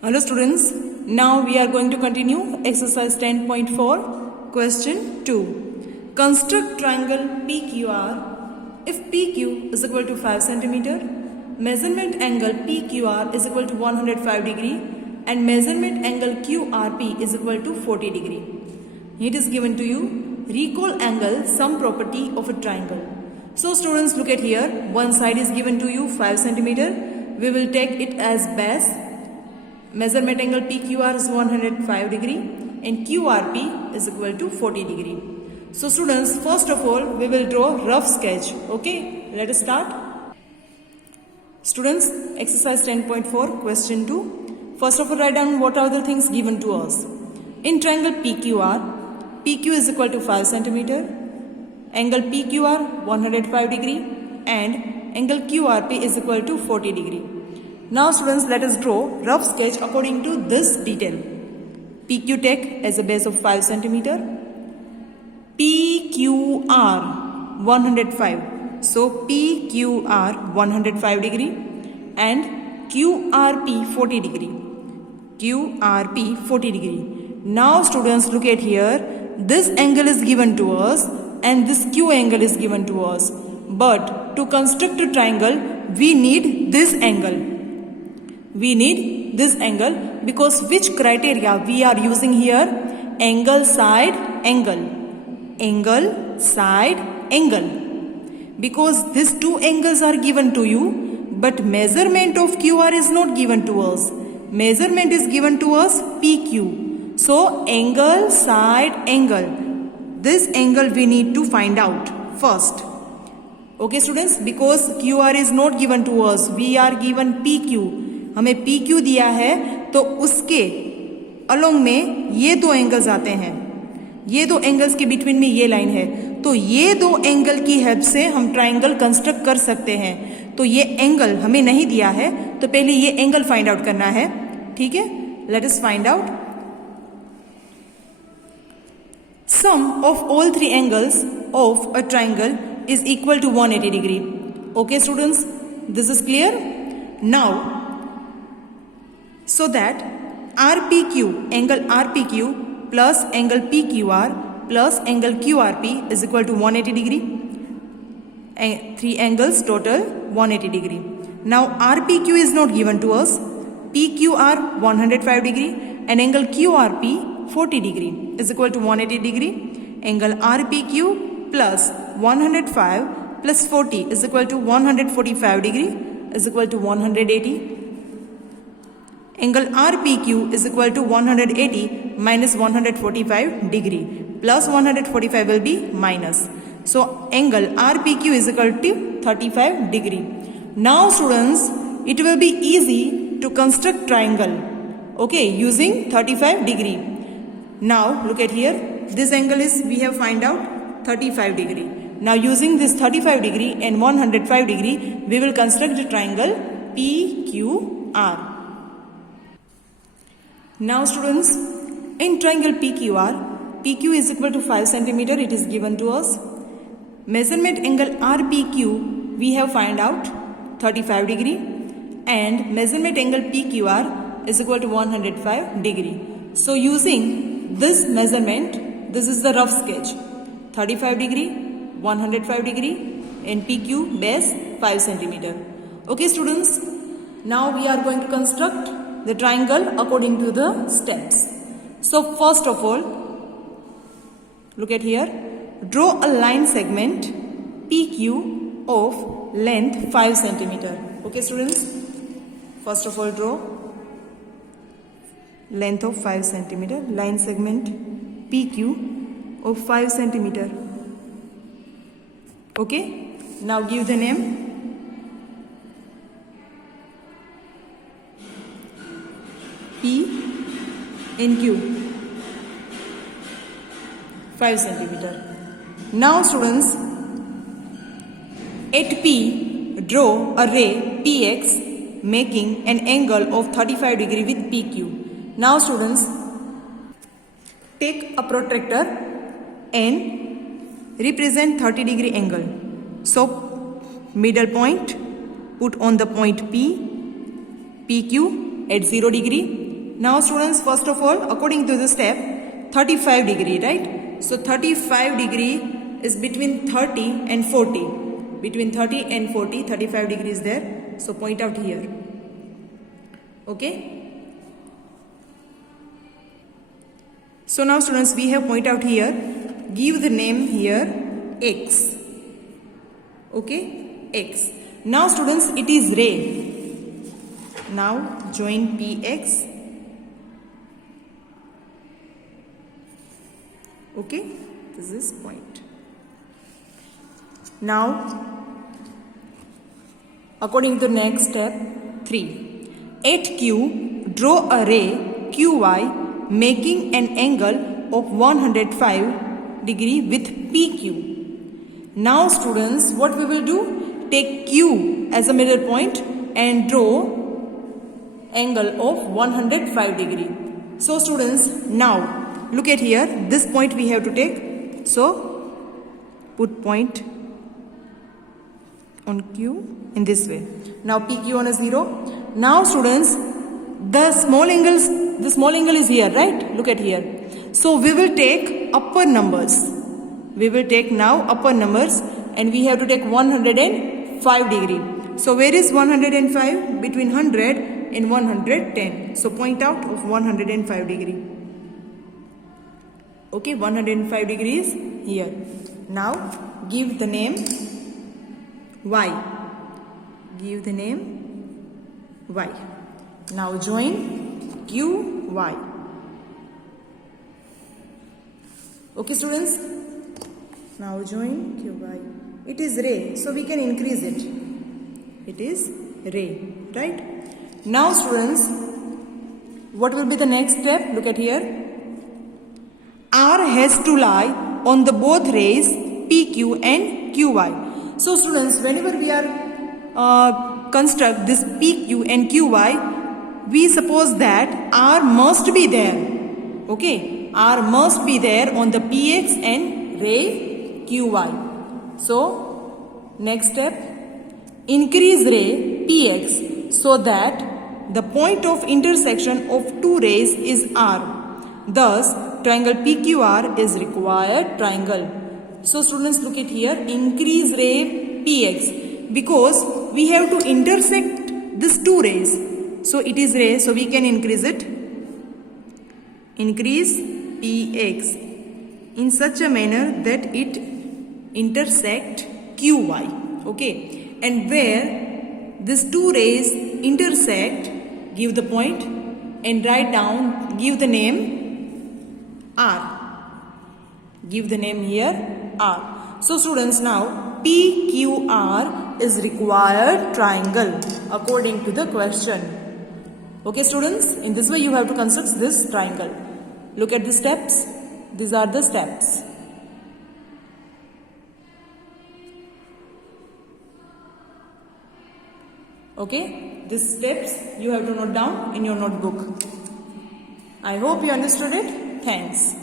Hello students, now we are going to continue exercise 10.4 question 2. Construct triangle PQR if PQ is equal to 5 cm, measurement angle PQR is equal to 105 degree and measurement angle QRP is equal to 40 degree. It is given to you, recall angle some property of a triangle. So students, look at here, one side is given to you 5 cm, we will take it as base. Measurement angle PQR is 105 degree and QRP is equal to 40 degree. So students, first of all, we will draw rough sketch. Okay, let us start. Students, exercise 10.4 question 2. First of all, write down what are the things given to us. In triangle PQR, PQ is equal to 5 cm, angle PQR 105 degree and angle QRP is equal to 40 degree. Now students, let us draw rough sketch according to this detail. PQ take as a base of 5 cm. PQR 105. So PQR 105 degree and QRP 40 degree. QRP 40 degree. Now students, look at here. This angle is given to us and this Q angle is given to us. But to construct a triangle, we need this angle. We need this angle because which criteria we are using here? Angle, side, angle. Angle, side, angle. Because these two angles are given to you, but measurement of QR is not given to us. Measurement is given to us PQ. So angle, side, angle. This angle we need to find out first. Okay students, because QR is not given to us, we are given PQ. हमें PQ दिया है तो उसके along में ये दो angles आते हैं, ये दो एंगल्स के बिटवीन में ये लाइन है, तो ये दो एंगल की हेल्प से हम ट्राइंगल कंस्ट्रक्ट कर सकते हैं. तो ये एंगल हमें नहीं दिया है तो पहले ये एंगल फाइंड आउट करना है. ठीक है, let us find out. Sum of all three angles of a triangle is equal to 180 degree. Okay students, this is clear. Now so that RPQ, angle RPQ plus angle PQR plus angle QRP is equal to 180 degree. Three angles total 180 degree. Now RPQ is not given to us. PQR 105 degree and angle QRP 40 degree is equal to 180 degree. Angle RPQ plus 105 plus 40 is equal to 145 degree is equal to 180. Angle RPQ is equal to 180 minus 145 degree. Plus 145 will be minus. So angle RPQ is equal to 35 degree. Now students, it will be easy to construct triangle. Okay, using 35 degree. Now look at here. This angle is, we have find out 35 degree. Now using this 35 degree and 105 degree, we will construct the triangle PQR. Now students, in triangle PQR, PQ is equal to 5 cm, it is given to us. Measurement angle RPQ, we have find out 35 degree and measurement angle PQR is equal to 105 degree. So using this measurement, this is the rough sketch. 35 degree, 105 degree and PQ base 5 cm. Okay students, now we are going to construct the triangle according to the steps. So first of all, look at here. Draw a line segment PQ of length 5 cm. Okay students, first of all draw length of 5 cm, line segment PQ of 5 cm. Okay, now give the name. P and Q 5 cm. Now students, at P draw a ray PX making an angle of 35 degree with PQ. Now students, take a protractor and represent 30 degree angle. So middle point put on the point P, PQ at 0 degree Now students, first of all, according to the step, 35 degree, right? So 35 degree is between 30 and 40. Between 30 and 40, 35 degrees there. So point out here. Okay? So now students, we have point out here. Give the name here X. Okay? X. Now students, it is ray. Now join PX. Okay? This is point. Now, according to the next step, 3. At Q, draw a ray QY making an angle of 105 degree with PQ. Now students, what we will do? Take Q as a middle point and draw angle of 105 degree. So students, now look at here, this point we have to take. So put point on Q in this way. Now PQ on a 0. Now students, the small angle is here, right? Look at here. So we will take upper numbers. We will take now upper numbers and we have to take 105 degree. So where is 105? Between 100 and 110. So point out of 105 degree. Okay, 105 degrees here. Now give the name Y. Give the name Y. Now join QY. Okay students? Now join QY. It is ray, so we can increase it. It is ray, right? Now students, what will be the next step? Look at here. R has to lie on the both rays PQ and QY. So students, whenever we are construct this PQ and QY, we suppose that R must be there. Okay, R must be there on the PX and ray QY. So next step, increase ray PX so that the point of intersection of two rays is R. Thus, triangle PQR is required triangle. So students, look at here, increase ray PX, because we have to intersect these two rays. So it is ray, so we can increase it. Increase PX in such a manner that it intersect QY. Okay, and where these two rays intersect, give the point and write down, give the name R. Give the name here R. So students, now PQR is required triangle according to the question. Okay students, in this way you have to construct this triangle. Look at the steps. These are the steps. Okay, these steps you have to note down in your notebook. I hope you understood it. Thanks.